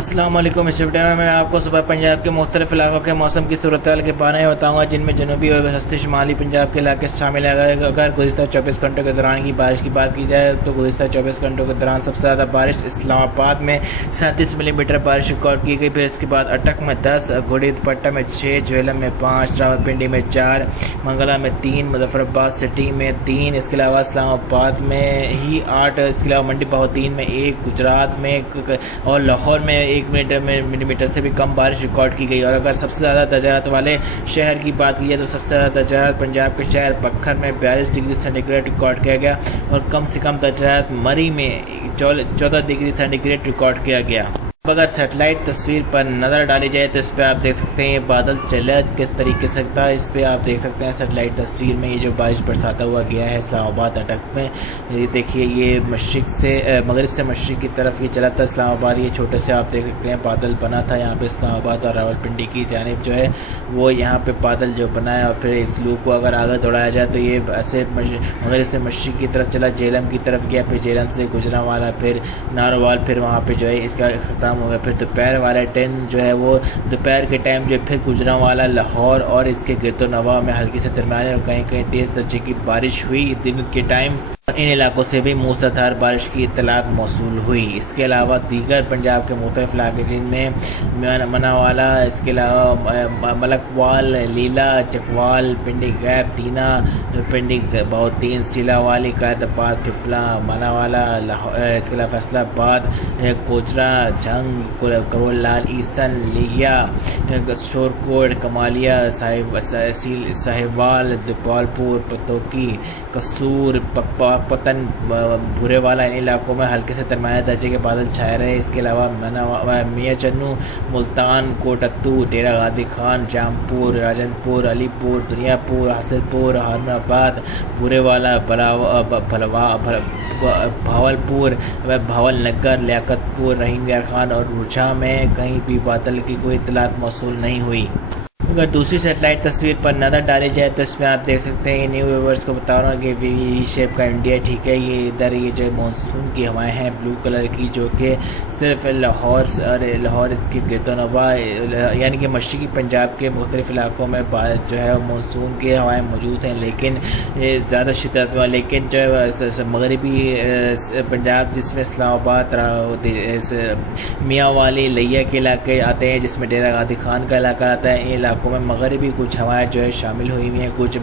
السلام علیکم۔ اس ویڈیو میں آپ کو صبح پنجاب کے مختلف علاقوں کے موسم کی صورتحال کے بارے میں بتاؤں گا، جن میں جنوبی اور وسطی شمالی پنجاب کے علاقے شامل ہیں۔ اگر گزشتہ 24 گھنٹوں کے دوران کی بارش کی بات کی جائے تو گزشتہ 24 گھنٹوں کے دوران سب سے زیادہ بارش اسلام آباد میں 37 ملی میٹر بارش ریکارڈ کی گئی۔ پھر اس کے بعد اٹک میں 10، گھوڑی پٹا میں 6، جہلم میں 5، راولپنڈی میں 4، منگلا میں 3، مظفر آباد سٹی میں 3، اس کے علاوہ اسلام آباد میں ہی 8، اس کے علاوہ منڈی بہاؤدین میں 1، گجرات میں اور لاہور میں 1 ملی میٹر سے بھی کم بارش ریکارڈ کی گئی۔ اور اگر سب سے زیادہ درجات والے شہر کی بات کی جائے تو سب سے زیادہ درجات پنجاب کے شہر پکھر میں 42 ڈگری سینٹی گریڈ ریکارڈ کیا گیا اور کم سے کم درجات مری میں 14 ڈگری سینٹی گریڈ ریکارڈ کیا گیا۔ اگر سیٹلائٹ تصویر پر نظر ڈالی جائے تو اس پہ آپ دیکھ سکتے ہیں یہ بادل چلا کس طریقے سے تھا۔ اس پہ آپ دیکھ سکتے ہیں سیٹلائٹ تصویر میں یہ جو بارش برساتا ہوا گیا ہے اسلام آباد اٹک میں، یہ دیکھیے یہ مغرب سے مشرق کی طرف یہ چلا تھا اسلام آباد۔ یہ چھوٹے سے آپ دیکھ سکتے ہیں بادل بنا تھا یہاں پہ اسلام آباد اور راولپنڈی کی جانب جو ہے وہ یہاں پہ بادل جو بنا ہے، اور پھر اس لوپ کو اگر آگے دوڑایا جائے تو یہ ایسے مغرب سے مشرق کی طرف چلا، جہلم کی طرف گیا، پھر جہلم سے گجرانوالہ، پھر ناروال، پھر وہاں پہ جو ہے اس کا اختتام ہو گیا۔ پھر دوپہر والا ٹائم جو ہے وہ دوپہر کے ٹائم جو پھر گجرانوالہ، لاہور اور اس کے گرد و نواح میں ہلکی سے درمیانے اور کہیں کہیں تیز درجے کی بارش ہوئی دن کے ٹائم۔ ان علاقوں سے بھی موسلادھار بارش کی اطلاعات موصول ہوئی۔ اس کے علاوہ دیگر پنجاب کے مختلف علاقے جن میں مناوالا، اس کے علاوہ ملکوال، لیلا، چکوال، پنڈی غیب، دینا، پنڈی بہاؤدین، سیلا والی، قائد آباد، پپلا، مناوالا، اس کے علاوہ فیصل آباد، کوچرا، جھنگ، کرول لال، ایسن، لیا، شورکوٹ، کمالیہ، ساہیوال، دیپالپور، پتوکی، قصور، پتن، بھورے والا، ان علاقوں میں ہلکے سے درمیانے درجے کے بادل چھائے رہے۔ اس کے علاوہ میاں چنو، ملتان، کوٹتو، ڈیرہ غازی خان، جامپور، راجن پور، علی پور، دنیا پور، حاصل پور، ہارون آباد، بھورے والا، بھاول پور، بھاول نگر، لیاقت پور، رحیم یار خان اور روچھا میں کہیں بھی بادل کی کوئی اطلاعات موصول نہیں ہوئی۔ اگر دوسری سیٹلائٹ تصویر پر نظر ڈالی جائے تو اس میں آپ دیکھ سکتے ہیں نیو ویورز کو بتا رہا ہوں کہ وی شیپ کا انڈیا ٹھیک ہے۔ یہ ادھر یہ جو مانسون کی ہوائیں ہیں بلو کلر کی، جو کہ صرف لاہور اس کی گرد و نواح یعنی کہ مشرقی پنجاب کے مختلف علاقوں میں جو ہے مانسون کی ہوائیں موجود ہیں، لیکن زیادہ شدت میں، لیکن جو ہے مغربی پنجاب جس میں اسلام آباد، میاں والی، لیا کے علاقے آتے ہیں، جس میں ڈیرہ غازی خان کا علاقہ آتا ہے، ان علاقوں میں مغربی کچھ ہوائیں جو ہے شامل ہوئی ہوئی ہیں، کچھ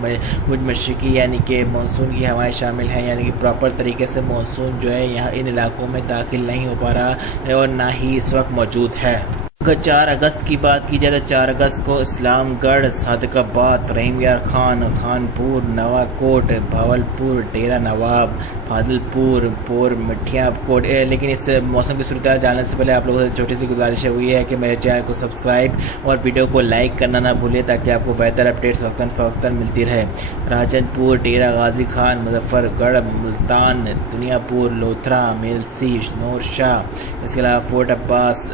مشرقی یعنی کہ مانسون کی ہوائیں شامل ہیں، یعنی کہ پراپر طریقے سے مانسون جو ہے یہاں ان علاقوں میں داخل نہیں ہو پا رہا ہے اور نہ ہی اس وقت موجود ہے۔ اگر 4 اگست کی بات کی جائے تو 4 اگست کو اسلام گڑھ، صادق آباد، رحیم یار خان، خانپور، نوا کوٹ، بھاول پور، ڈیرہ نواب، فاضل پور، مٹھیاں کوٹ۔ لیکن اس موسم کی صورتحال جاننے سے پہلے آپ لوگوں سے چھوٹی سی گزارش ہوئی ہے کہ میرے چینل کو سبسکرائب اور ویڈیو کو لائک کرنا نہ بھولے تاکہ آپ کو ویدر اپڈیٹس وقتاً فوقتاً ملتی رہے۔ راجن پور، ڈیرہ غازی خان، مظفر گڑھ، ملتان، دنیا پور، لوتھرا، میلسی، نور شاہ، اس کے علاوہ فورٹ عباس،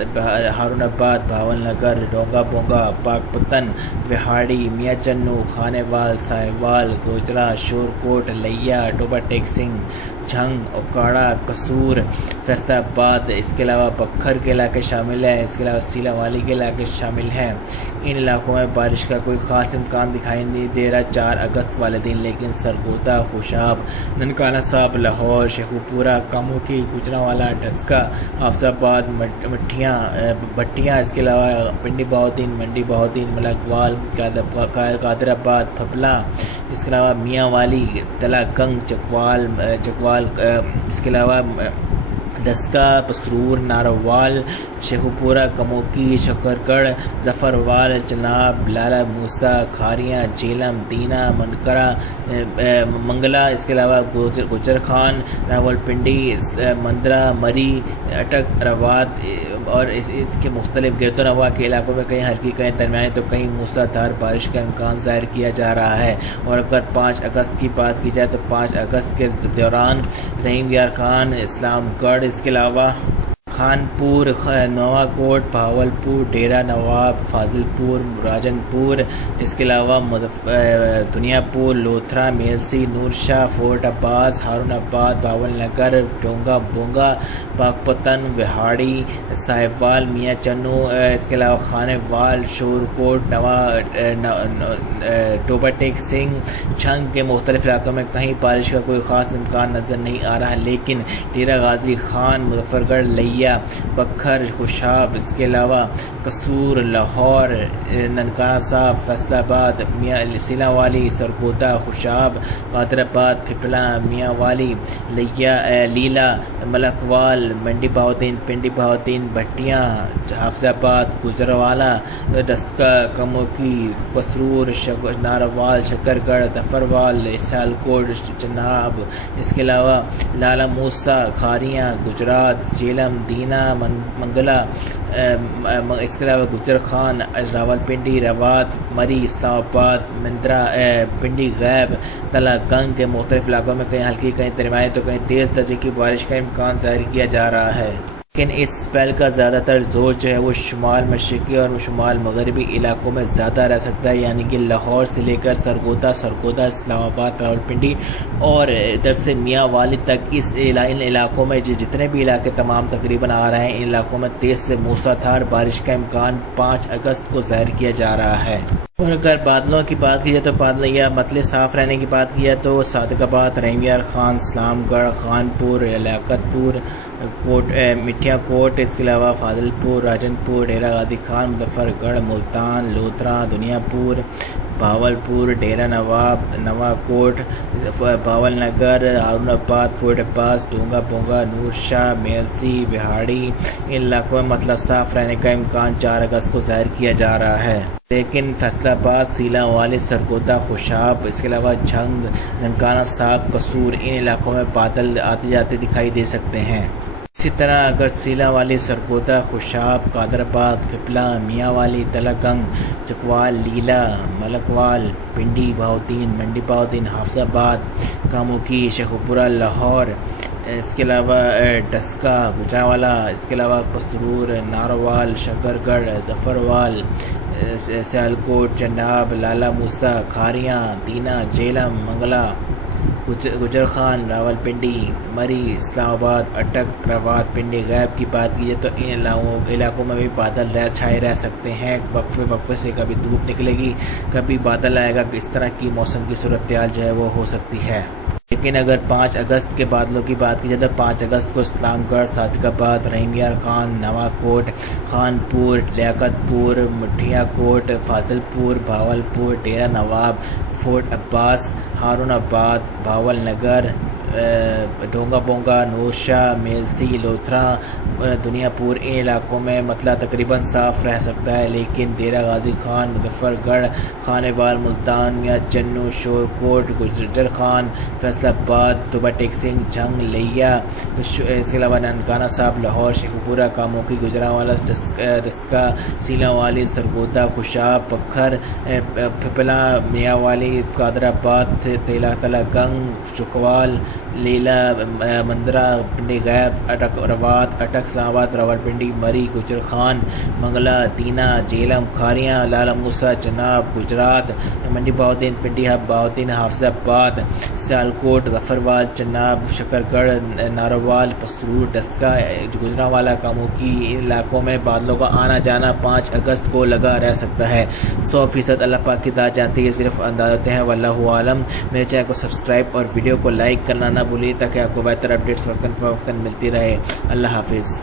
ہارون آباد، بھاول نگر، ڈونگا بونگا، پاک پتن، بہاڑی، میاں چنو، خانے وال، ساہیوال، گوجرا، شورکوٹ، لیا، ٹوبا ٹیک سنگھ، جھنگ، اوکاڑا، قصور، فیصل آباد، اس کے علاوہ پکھر کے علاقے شامل ہیں، اس کے علاوہ سیلا والی کے علاقے شامل ہیں۔ ان علاقوں میں بارش کا کوئی خاص امکان دکھائی نہیں دے رہا 4 اگست والے دن، لیکن سرگودا، خوشاب، ننکانہ صاحب، لاہور، شیخوپورہ، کاموکی، گجرانوالہ، ڈسکا، حافظ آباد، مٹھیاں، بھٹیاں، اس کے علاوہ پنڈی بہاؤدین، منڈی بہاؤدین، ملکوال، قادر آباد، پھپلا، اس کے علاوہ میاں والی، تلا کنگ، چکوال، اس کے علاوہ ڈسکا، پسرور، ناروال، شیخوپورہ، کموکی، شکرگڑھ، ظفروال، چناب، لالا موسیٰ، کھاریاں، جہلم، دینا، منگلا، اس کے علاوہ گجر خان، راولپنڈی، مندرہ، مری، اٹک، روات اور اس کے مختلف گرد و نواح کے علاقوں میں کہیں ہلکی، کہیں درمیانی تو کہیں موسلادھار بارش کا امکان ظاہر کیا جا رہا ہے۔ اور اگر 5 اگست کی بات کی جائے تو 5 اگست کے دوران رحیم یار خان، اسلام گڑھ، اس کے علاوہ خانپور، نوا کوٹ، بھاولپور، ڈیرہ نواب، فاضل پور، راجن پور، اس کے علاوہ دنیا پور، لوتھرا، میلسی، نورشاہ، فورٹ عباس، ہارون آباد، بھاول نگر، ڈونگا بونگا، پاکپتن، وہاڑی، صاحبوال، میاں چنو، اس کے علاوہ خانے وال، شورکوٹ، ٹوبا ٹیک سنگھ، چھنگ کے مختلف علاقوں میں کہیں بارش کا کوئی خاص امکان نظر نہیں آ رہا، لیکن ڈیرہ غازی خان، مظفر گڑھ، لیا، بکھر، خوشاب، اس کے علاوہ قصور، لاہور، ننکانہ صاحب، فیصل آباد، سیلا والی، سرگودا، خوشاب، قادر آباد، پھپلا، میاں والی، لیلا، ملکوال، منڈی بہاؤدین، پنڈی بہاؤدین، بھٹیاں، حافظ آباد، گجروالا، ڈسکا، کموکی، پسرور، ناروال، شکر گڑھ، ظفروال، سیالکوٹ، چناب، اس کے علاوہ لالا موسیٰ، کھاریاں، گجرات، جیلم، دینا، منگلا، اس کے علاوہ گجر خان، راولپنڈی، روات، مری، اسلام آباد، مندرا، پنڈی غیب، تلا گنگ کے مختلف علاقوں میں کہیں ہلکی، کہیں درمیانی تو کہیں تیز درجے کی بارش کا امکان ظاہر کیا جا رہا ہے، لیکن اس اسپیل کا زیادہ تر زور جو ہے وہ شمال مشرقی اور شمال مغربی علاقوں میں زیادہ رہ سکتا ہے، یعنی کہ لاہور سے لے کر سرگودا، اسلام آباد، راولپنڈی اور ادھر سے میاں والی تک ان علاقوں میں جتنے بھی علاقے تمام تقریباً آ رہے ہیں، ان علاقوں میں تیز سے موسلادھار بارش کا امکان 5 اگست کو ظاہر کیا جا رہا ہے۔ اور اگر بادلوں کی بات کی جائے تو بادل یا مطلع صاف رہنے کی بات کی جائے تو صادق آباد، رحیم یار خان، اسلام گڑھ، خانپور، لیاقت پور، مٹھیا کوٹ، اس کے علاوہ فاضل پور، راجن پور، ڈیرہ غازی خان، مظفر گڑھ، ملتان، لوتھرا، دنیا پور، بھاولپور، ڈیرہ نواب، نوا کوٹ، بھاول نگر، ہارون آباد، فورٹ عباس، ڈونگا بونگا، نورشاہ، میلسی، وہاڑی، ان علاقوں میں مطلع صاف رہنے کا امکان 4 اگست کو ظاہر کیا جا رہا ہے، لیکن فیصل آباد، سیلا والی، سرگودا، خوشاب، اس کے علاوہ جھنگ، ننکانہ صاحب، قصور، ان علاقوں میں بادل آتے جاتے دکھائی دے سکتے ہیں۔ اسی طرح اگر سیلا والی، سرگودا، خوشاب، قادر آباد، پھپلا، میاں والی، تلا گنگ، چکوال، لیلا، ملکوال، پنڈی بہاؤدین، منڈی بہاؤدین، حافظ آباد، کاموکی، شیخوپورہ، لاہور، اس کے علاوہ ڈسکا، گجروالا، اس کے علاوہ پسترور، ناروال، شکر گڑھ، ظفروال، سیالکوٹ، چناب، لالا موسیٰ، کھاریاں، دینا، جیلم، منگلا، گجر خان، راولپنڈی، مری، اسلام آباد، اٹک، روات، پنڈی غیب کی بات کی جائے تو ان علاقوں میں بھی بادل چھائے رہ سکتے ہیں، وقفے سے کبھی دھوپ نکلے گی، کبھی بادل آئے گا، اس طرح کی موسم کی صورتحال جو ہے وہ ہو سکتی ہے۔ لیکن اگر 5 اگست کے بادلوں کی بات کی جائے تو 5 اگست کو اسلام گڑھ، صادق آباد، رحیم یار خان، نوا کوٹ، خانپور، لیاقت پور، مٹھیا کوٹ، فاضل پور، بھاولپور، ڈیرہ نواب، فورٹ عباس، ہارون آباد، بھاول نگر، ڈونگا بونگا، نورشاہ، میلسی، لوتھرا، دنیا پور، ان علاقوں میں مطلع تقریباً صاف رہ سکتا ہے، لیکن ڈیرہ غازی خان، مظفر گڑھ، خانے وال، ملتان، میاں چنو، شورکوٹ، گجر خان، فیصل آباد، ٹوبا ٹیک سنگھ، جھنگ، لیا، اس کے علاوہ ننکانہ صاحب، لاہور، شیخوپورہ، کاموکی، گجرانوالہ، ڈسکا، سیلا والی، سرگودا، خوشاب، بکھر، پھپلا، میاں والی، قادر آباد، تلا گنگ، چکوال، لیلا، مندرا، پنڈی غیب، روات، اٹک، اسلام آباد، راولپنڈی، مری، گجر خان، منگلا، دینا، جیلم، کھاریاں، لالا موسیٰ، چناب، گجرات، منڈی بہاؤدین، پنڈی بہاؤدین، حافظ آباد، سیالکوٹ، ظفروال، چناب، شکر گڑھ، ناروال، پسترور، ڈسکا، گجرانوالہ، کاموکی، ان علاقوں میں بادلوں کا آنا جانا 5 اگست کو لگا رہ سکتا ہے۔ 100% اللہ پاک کی ذات جانتی ہے، یہ صرف اندازے ہیں، واللہ عالم۔ میرے چینل کو سبسکرائب اور ویڈیو کو لائک کرنا نہ بھولیے تاکہ آپ کو بہتر اپڈیٹس وقتاً فوقتاً ملتی رہے۔ اللہ حافظ۔